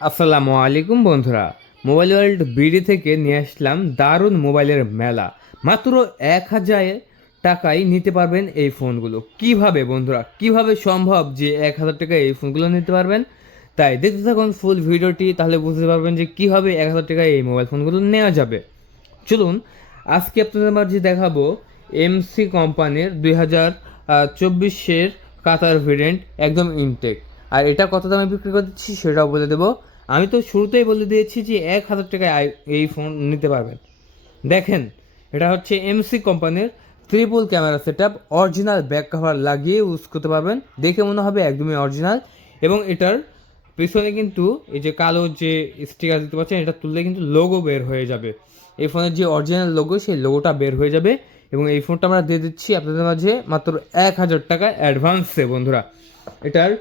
আসসালামু আলাইকুম বন্ধুরা। মোবাইল ওয়ার্ল্ড বিডি থেকে নিয়ে আসলাম দারুণ মোবাইলের মেলা। মাত্র ১,০০০ টাকায় নিতে পারবেন এই ফোনগুলো। কিভাবে বন্ধুরা, কিভাবে সম্ভব যে ১,০০০ টাকায় এই ফোনগুলো নিতে পারবেন? তাই দেখতে থাকুন ফুল ভিডিওটি, তাহলে বুঝতে পারবেন যে কীভাবে ১,০০০ টাকায় এই মোবাইল ফোনগুলো নেওয়া যাবে। চলুন আজকে আপনাদের মাঝে দেখাবো এমসি কোম্পানির ২০২৪-এর কাতার ভেরিয়েন্ট, একদম ইনটেক। আর এটা কত দামে বিক্রি করে দিচ্ছি সেটাও বলে দেবো। আমি তো শুরুতেই বলে দিয়েছি যে ১,০০০ টাকায় এই ফোন নিতে পারবেন। দেখেন, এটা হচ্ছে এমসি কোম্পানির triple camera set up, original back cover লাগিয়ে ইউজ করতে পারবেন। দেখে মনে হবে একদমই অরিজিনাল। এবং এটার পিছনে কিন্তু এই যে কালো যে স্টিকার দিতে পারছেন, এটা তুললে কিন্তু লোগো বের হয়ে যাবে। এই ফোনের যে অরিজিনাল লোগো, সেই লোগোটা বের হয়ে যাবে। এবং এই ফোনটা আমরা দিয়ে দিচ্ছি আপনাদের মাঝে মাত্র ১,০০০ টাকা অ্যাডভান্সে বন্ধুরা। এটার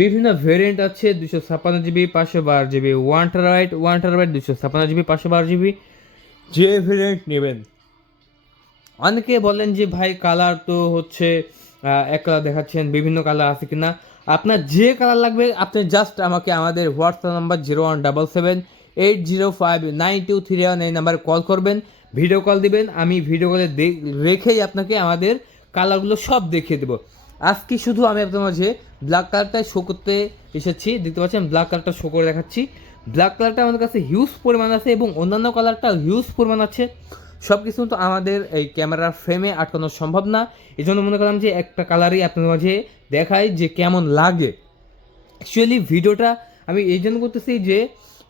বিভিন্ন ভেরিয়েন্ট আছে, ২৫৬ GB, ৫১২ GB, 1 TB, 1 TB, ২৫৬ GB, ৫১২ GB. যে ভেরিয়েন্ট নেবেন। অনেকে বলেন যে ভাই কালার তো হচ্ছে এক কালার দেখাচ্ছেন, বিভিন্ন কালার আছে কিনা। আপনার যে কালার লাগবে আপনি জাস্ট আমাকে আমাদের হোয়াটসঅ্যাপ নাম্বার 0177805923 এই নাম্বারে কল করবেন, ভিডিও কল দিবেন। আমি ভিডিও কলে রেখেই আপনাকে আমাদের কালারগুলো সব দেখিয়ে দেবো। আজকে শুধু আমি আপনার মাঝে ব্ল্যাক কালারটাই শো করতে এসেছি। দেখতে পাচ্ছেন ব্ল্যাক কালারটা শো করে দেখাচ্ছি। ব্ল্যাক কালারটা আমাদের কাছে হিউজ পরিমাণ আছে এবং অন্যান্য কালারটা হিউজ পরিমাণ আছে। সব কিছু তো আমাদের এই ক্যামেরার ফ্রেমে আটকানো সম্ভব না। এই জন্য মনে করলাম যে একটা কালারই আপনাদের মাঝে দেখাই যে কেমন লাগে। অ্যাকচুয়ালি ভিডিওটা আমি এই জন্য করতেছি যে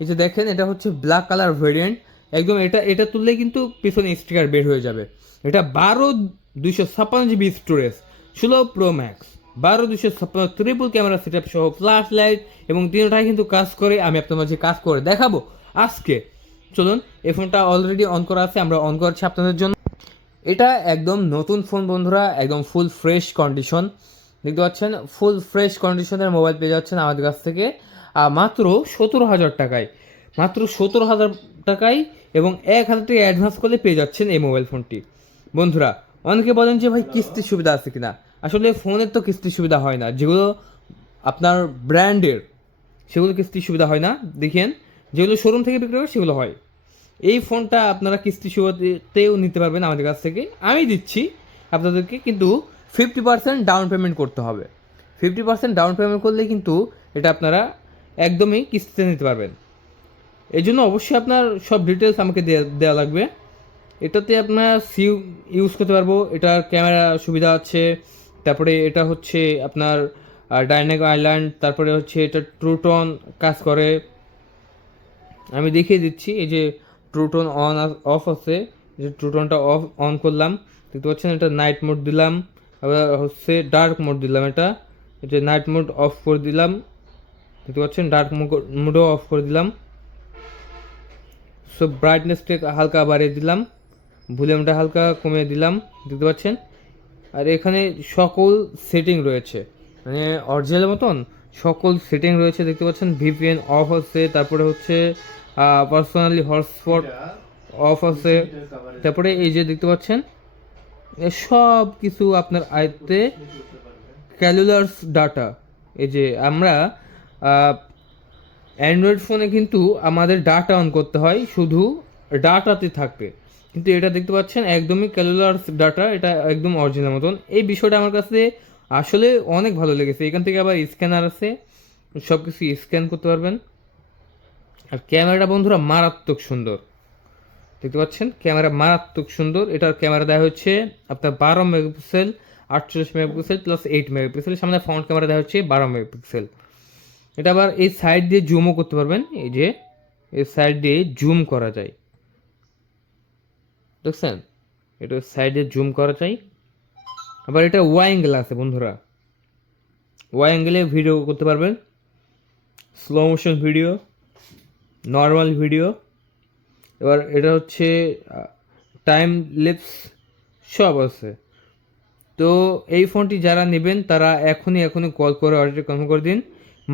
এই যে দেখেন, এটা হচ্ছে ব্ল্যাক কালার ভেরিয়েন্ট। একদম এটা এটা তুললেই কিন্তু পিছনে স্টিকার বের হয়ে যাবে। এটা ১২/২৫৬ GB storage, 16 Pro Max, ১২/২৫৬ triple camera set up সহ ফ্ল্যাশ লাইট এবং তিনটাই কিন্তু কাজ করে। আমি আপনার মাঝে কাজ করে দেখাবো আজকে। চলুন, এই ফোনটা অলরেডি অন করা আছে, আমরা অন করছি আপনাদের জন্য। এটা একদম নতুন ফোন বন্ধুরা, একদম ফুল ফ্রেশ কন্ডিশন। দেখতে পাচ্ছেন ফুল ফ্রেশ কন্ডিশনের মোবাইল পেয়ে যাচ্ছেন আমাদের কাছ থেকে মাত্র ১৭,০০০ টাকায়। মাত্র ১৭,০০০ টাকায় এবং ১,০০০ টাকা অ্যাডভান্স করলে পেয়ে যাচ্ছেন এই মোবাইল ফোনটি বন্ধুরা। অনেকে বলেন যে ভাই কিস্তির সুবিধা আছে কিনা। আসলে ফোনের তো কিস্তির সুবিধা হয় না, যেগুলো আপনার ব্র্যান্ডের সেগুলো কিস্তির সুবিধা হয় না। দেখেন, যেগুলো শোরুম থেকে বিক্রি করে সেগুলো হয়। এই ফোনটা আপনারা কিস্তি সুবিধাতেও নিতে পারবেন আমাদের কাছ থেকে, আমি দিচ্ছি আপনাদেরকে। কিন্তু 50% ডাউন পেমেন্ট করতে হবে। 50% ডাউন পেমেন্ট করলে কিন্তু এটা আপনারা একদমই কিস্তিতে নিতে পারবেন। এই জন্য অবশ্যই আপনার সব ডিটেলস আমাকে দেওয়া লাগবে। এটাতে আপনার সিম ইউজ করতে পারবো, এটার ক্যামেরা সুবিধা আছে। তারপরে এটা হচ্ছে আপনার ডাইনামিক আইল্যান্ড, তারপরে হচ্ছে এটা ট্রুটন কাজ করে। আমি দেখিয়ে দিচ্ছি, এই যে ট্রুটন অন অফ আছে, যে ট্রুটনটা অন করলাম, দেখতে পাচ্ছেন। এটা নাইট মোড দিলাম, আবার হচ্ছে ডার্ক মোড দিলাম। এটা নাইট মোড অফ করে দিলাম, দেখতে পাচ্ছেন। ডার্ক মোডও অফ করে দিলাম। সো ব্রাইটনেসটা হালকা বাড়িয়ে দিলাম, ভলিউমটা হালকা কমিয়ে দিলাম, দেখতে পাচ্ছেন। আর এখানে সকল সেটিং রয়েছে, মানে অরিজিনাল মতন সকল সেটিং রয়েছে, দেখতে পাচ্ছেন। ভিপিএন অফ আছে, তারপরে হচ্ছে পার্সোনালি হটস্পট অফ আছে। তারপরে এই যে দেখতে পাচ্ছেন সব কিছু আপনার আয়ত্তে। ক্যালুলার্স ডাটা, এই যে আমরা অ্যান্ড্রয়েড ফোনে কিন্তু আমাদের ডাটা অন করতে হয়, শুধু ডাটাতে থাকবে। কিন্তু এটা দেখতে পাচ্ছেন একদমই ক্যালুলার্স ডাটা, এটা একদম অরিজিনাল মতন। এই বিষয়টা আমার কাছে আসলে অনেক ভালো লেগেছে। এখান থেকে আবার স্ক্যানার আছে, সব কিছু স্ক্যান করতে পারবেন। আর ক্যামেরাটা বন্ধুরা মারাত্মক সুন্দর, দেখতে পাচ্ছেন। ক্যামেরা মারাত্মক সুন্দর। এটার ক্যামেরা দেওয়া হচ্ছে আপনার 12 মেগাপিক্সেল, 48 মেগাপিক্সেল প্লাস 8 মেগাপিক্সেল। সামনে ফ্রন্ট ক্যামেরা দেওয়া হচ্ছে 12 মেগাপিক্সেল। এটা আবার এই সাইড দিয়ে জুমও করতে পারবেন, এই যে এই সাইড দিয়ে জুম করা যায়, দেখছেন। এটা সাইডে জুম করা যায়। আবার এটা ওয়াই অ্যাঙ্গেল আছে বন্ধুরা, ওয়াই অ্যাঙ্গেলে ভিডিও করতে পারবেন, slow motion video, normal video. এবার এটা হচ্ছে টাইম ল্যাপস, সব আছে। তো এই ফোনটি যারা নেবেন তারা এখনই কল করে অর্ডারটি কনফার্ম করে দিন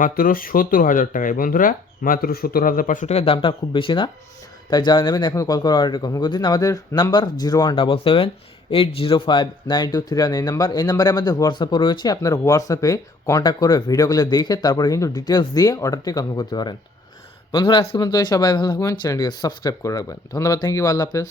মাত্র ৭০,০০০ টাকায় বন্ধুরা। মাত্র ৭০,৫০০ টাকা, দামটা খুব বেশি না। তাই যারা নেবেন এখন কল করে অর্ডারটি কনফার্ম করে দিন। আমাদের নাম্বার 0177805923 এই নাম্বার। এই নাম্বারে আমাদের হোয়াটসঅ্যাপও রয়েছে, আপনারা হোয়াটসঅ্যাপে কন্ট্যাক্ট করে ভিডিও কলে দেখে তারপরে কিন্তু ডিটেলস দিয়ে অর্ডারটি কনফার্ম করতে পারেন। বন্ধুরা আজকে পর্যন্ত সবাই ভালো থাকবেন, চ্যানেলটিকে সাবস্ক্রাইব করে রাখবেন। ধন্যবাদ, থ্যাংক ইউ, আল্লাহ হাফেজ।